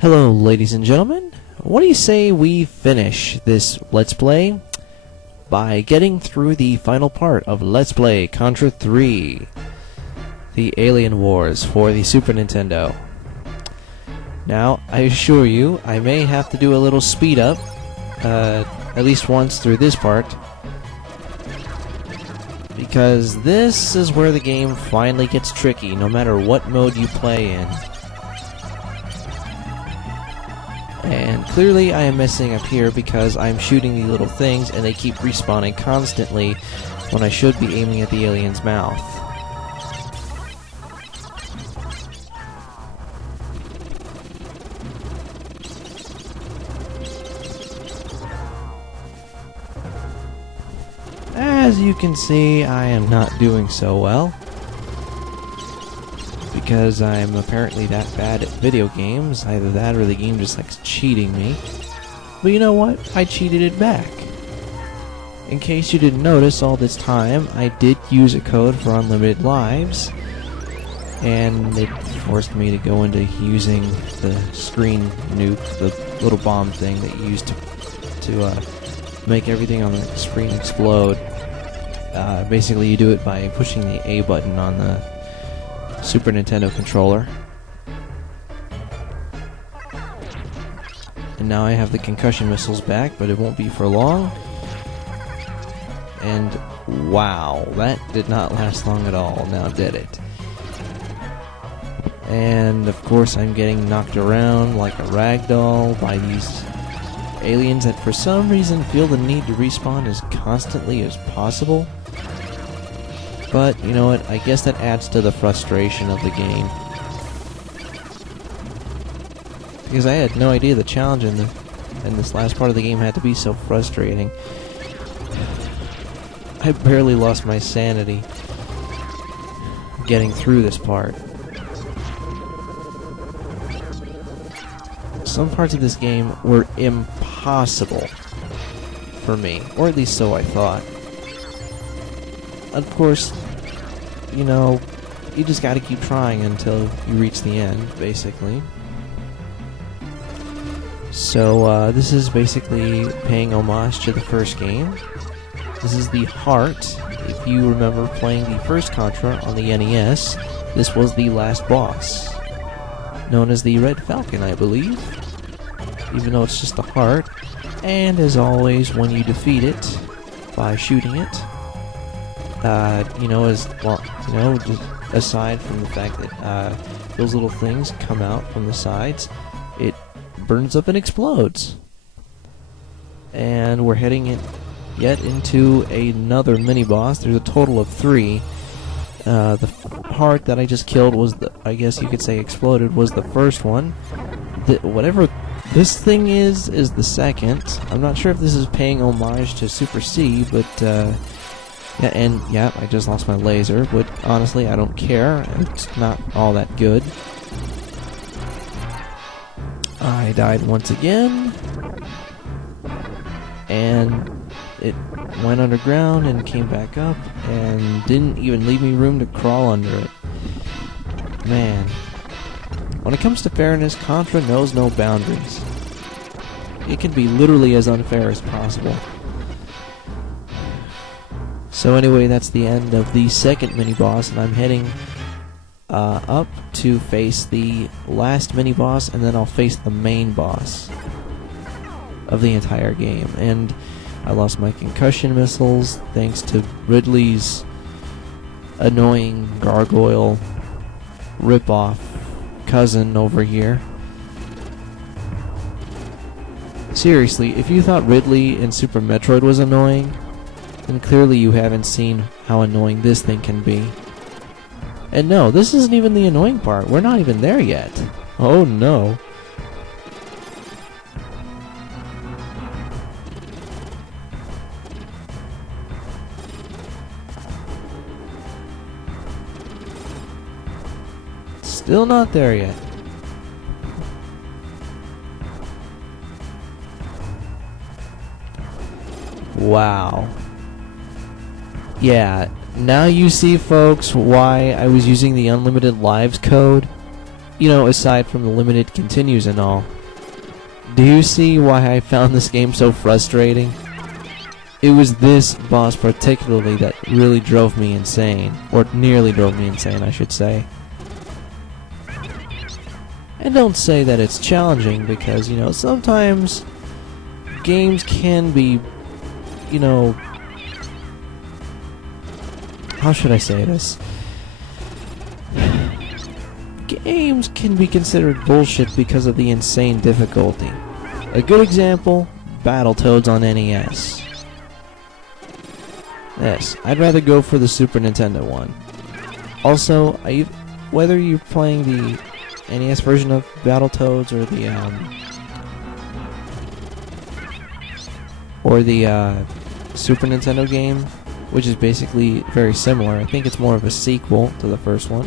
Hello, ladies and gentlemen. What do you say we finish this Let's Play by getting through the final part of Let's Play Contra III, the Alien Wars for the Super Nintendo. Now, I assure you, I may have to do a little speed up, at least once through this part, because this is where the game finally gets tricky, no matter what mode you play in. And clearly I am messing up here because I'm shooting the little things and they keep respawning constantly when I should be aiming at the alien's mouth. As you can see, I am not doing so well, because I'm apparently that bad at video games. Either that or the game just likes cheating me. But you know what? I cheated it back. In case you didn't notice, all this time I did use a code for unlimited lives, and it forced me to go into using the screen nuke, the little bomb thing that you use to make everything on the screen explode. Basically you do it by pushing the A button on the Super Nintendo controller. And now I have the concussion missiles back, but it won't be for long. And wow, that did not last long at all, now did it? And of course I'm getting knocked around like a ragdoll by these aliens that for some reason feel the need to respawn as constantly as possible. But, you know what, I guess that adds to the frustration of the game. Because I had no idea the challenge in this last part of the game had to be so frustrating. I barely lost my sanity getting through this part. Some parts of this game were impossible for me, or at least so I thought. Of course, you know, you just gotta keep trying until you reach the end, basically. So, this is basically paying homage to the first game. This is the heart. If you remember playing the first Contra on the NES, this was the last boss, known as the Red Falcon, I believe, even though it's just the heart. And as always, when you defeat it by shooting it, you know, just aside from the fact that those little things come out from the sides, it burns up and explodes. And we're heading yet into another mini-boss. There's a total of 3. The heart that I just killed was I guess you could say exploded, was the first one. Whatever this thing is the second. I'm not sure if this is paying homage to Super C, but yeah, and yeah, I just lost my laser, but honestly, I don't care. It's not all that good. I died once again, and it went underground and came back up, and didn't even leave me room to crawl under it. Man. When it comes to fairness, Contra knows no boundaries. It can be literally as unfair as possible. So anyway, that's the end of the second mini-boss, and I'm heading up to face the last mini-boss, and then I'll face the main boss of the entire game. And I lost my concussion missiles thanks to Ridley's annoying gargoyle rip-off cousin over here. Seriously, if you thought Ridley in Super Metroid was annoying, then clearly you haven't seen how annoying this thing can be. And no, this isn't even the annoying part. We're not even there yet. Oh no. Still not there yet. Wow. Yeah, now you see, folks, why I was using the unlimited lives code. you know, aside from the limited continues and all, do you see why I found this game so frustrating? It was this boss particularly that really drove me insane. Or nearly drove me insane, I should say. And don't say that it's challenging, because, you know, sometimes games can be, you know... How should I say this? Games can be considered bullshit because of the insane difficulty. A good example, Battletoads on NES. Yes, I'd rather go for the Super Nintendo one. Also, whether you're playing the NES version of Battletoads or the Super Nintendo game, which is basically very similar. I think it's more of a sequel to the first one.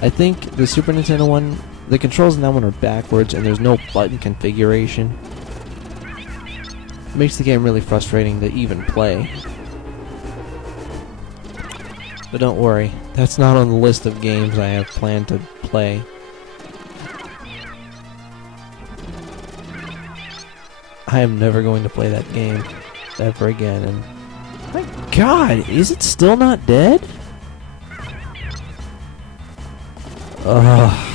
I think the Super Nintendo one, the controls in that one are backwards and there's no button configuration. It makes the game really frustrating to even play. But don't worry, that's not on the list of games I have planned to play. I am never going to play that game ever again. And my God, is it still not dead? Ugh.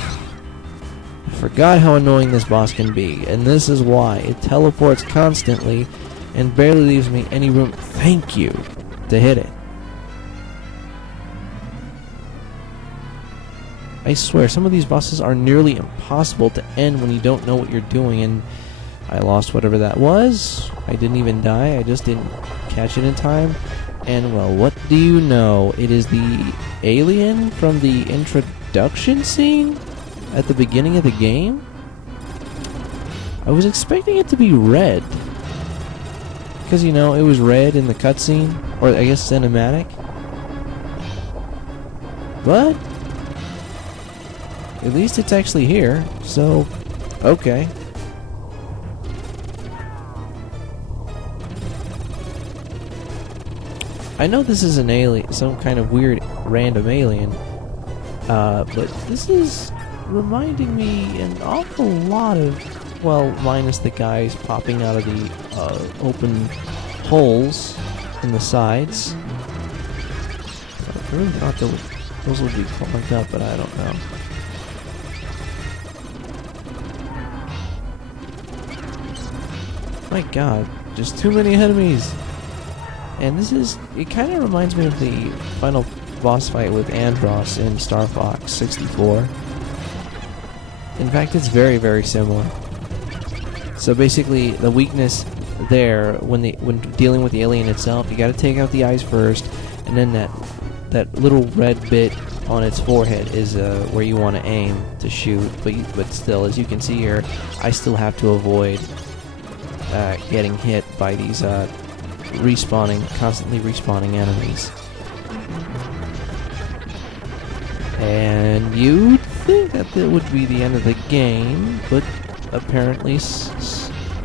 I forgot how annoying this boss can be, and this is why. It teleports constantly and barely leaves me any room, thank you, to hit it. I swear, some of these bosses are nearly impossible to end when you don't know what you're doing, and I lost whatever that was. I didn't even die, I just didn't catch it in time. And well, what do you know? It is the alien from the introduction scene at the beginning of the game? I was expecting it to be red, because, you know, it was red in the cutscene, or I guess cinematic. But at least it's actually here, so okay. I know this is an alien, some kind of weird random alien, but this is reminding me an awful lot of, well, minus the guys popping out of the open holes in the sides. I really thought those would be clogged up, but I don't know. My God, just too many enemies! And it kind of reminds me of the final boss fight with Andross in Star Fox 64. In fact, it's very, very similar. So basically, the weakness there, when dealing with the alien itself, you gotta take out the eyes first, and then that little red bit on its forehead is where you want to aim to shoot. But still, as you can see here, I still have to avoid getting hit by these constantly respawning enemies. And you'd think that would be the end of the game, but apparently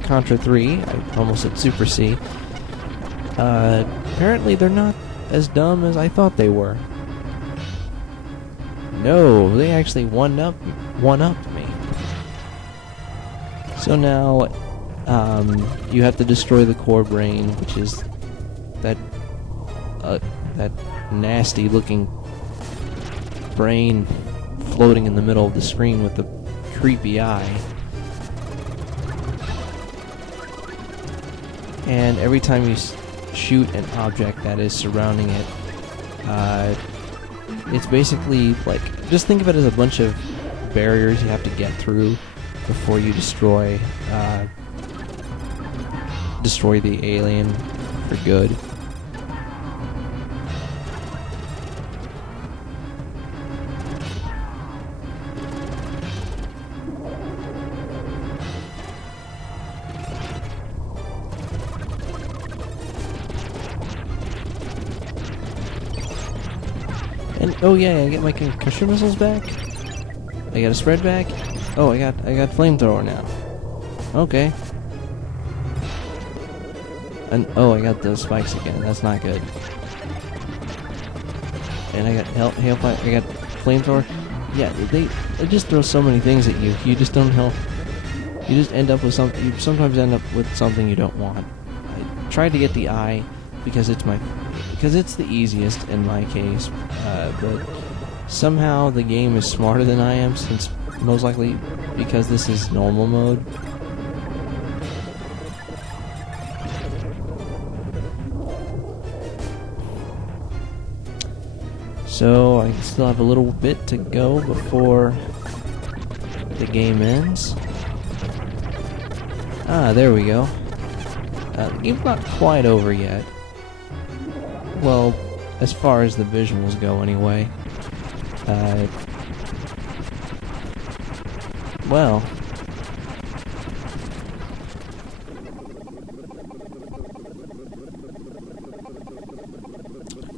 Contra 3, I almost said Super C, apparently they're not as dumb as I thought they were. No, they actually one-upped me. So now, you have to destroy the core brain, which is that nasty-looking brain floating in the middle of the screen with the creepy eye. And every time you shoot an object that is surrounding it, it's basically like, just think of it as a bunch of barriers you have to get through before you destroy the alien for good. And oh yeah, I get my concussion missiles back. I got a spread back. Oh, I got flamethrower now. Okay. And oh, I got those spikes again. That's not good. And I got hellfire. I got flamethrower. yeah, they just throw so many things at you. You just don't know. You just end up with something. You sometimes end up with something you don't want. I tried to get the eye because it's the easiest in my case, but somehow the game is smarter than I am, since most likely because this is normal mode. So I still have a little bit to go before the game ends. Ah, there we go. The game's not quite over yet. Well, as far as the visuals go anyway. Well...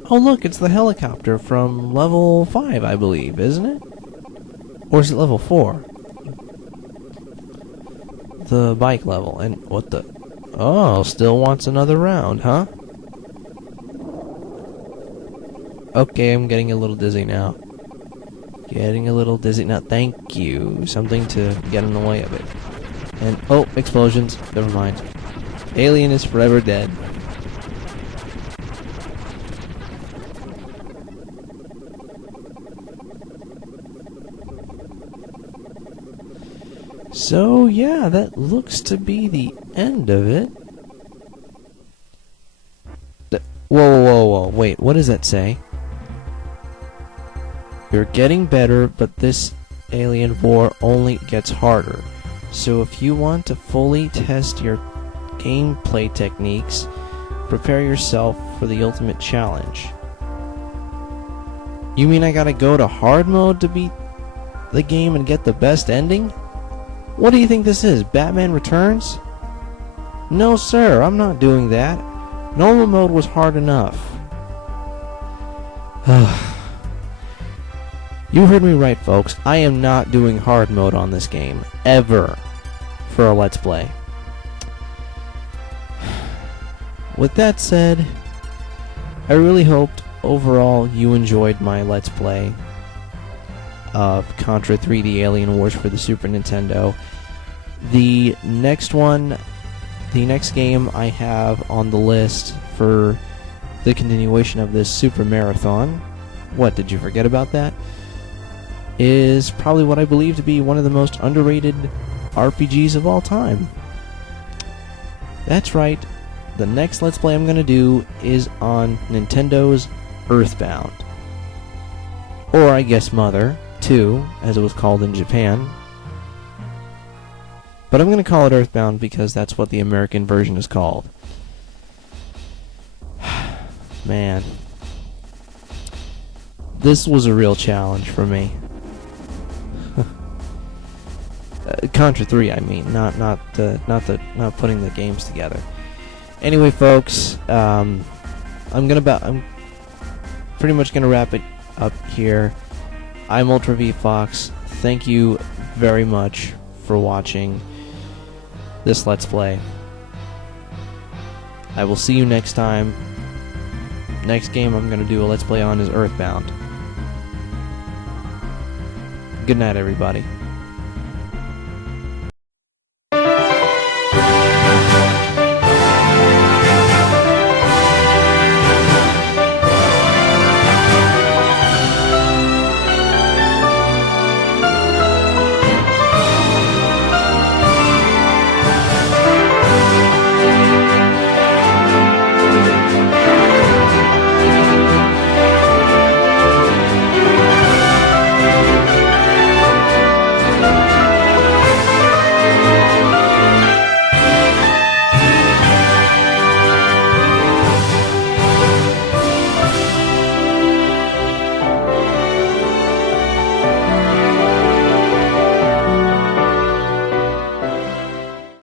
Oh look, it's the helicopter from level 5, I believe, isn't it? Or is it level 4? The bike level, and what the... Oh, still wants another round, huh? Okay, I'm getting a little dizzy now. Getting a little dizzy now, thank you. Something to get in the way of it. And, oh, explosions, never mind. Alien is forever dead. So, yeah, that looks to be the end of it. Whoa, wait, what does that say? You're getting better, but this alien war only gets harder. So if you want to fully test your gameplay techniques, prepare yourself for the ultimate challenge. You mean I gotta go to hard mode to beat the game and get the best ending? What do you think this is, Batman Returns? No sir, I'm not doing that. Normal mode was hard enough. You heard me right, folks. I am not doing hard mode on this game, ever, for a Let's Play. With that said, I really hoped overall you enjoyed my Let's Play of Contra III The Alien Wars for the Super Nintendo. The next game I have on the list for the continuation of this Super Marathon, what, did you forget about that? Is probably what I believe to be one of the most underrated RPGs of all time. That's right, the next Let's Play I'm going to do is on Nintendo's Earthbound. Or I guess Mother 2, as it was called in Japan. But I'm going to call it Earthbound because that's what the American version is called. Man. This was a real challenge for me. Contra 3, I mean, not putting the games together. Anyway, folks, I'm pretty much gonna wrap it up here. I'm Ultra V Fox. Thank you very much for watching this Let's Play. I will see you next time. Next game I'm gonna do a Let's Play on is Earthbound. Good night, everybody.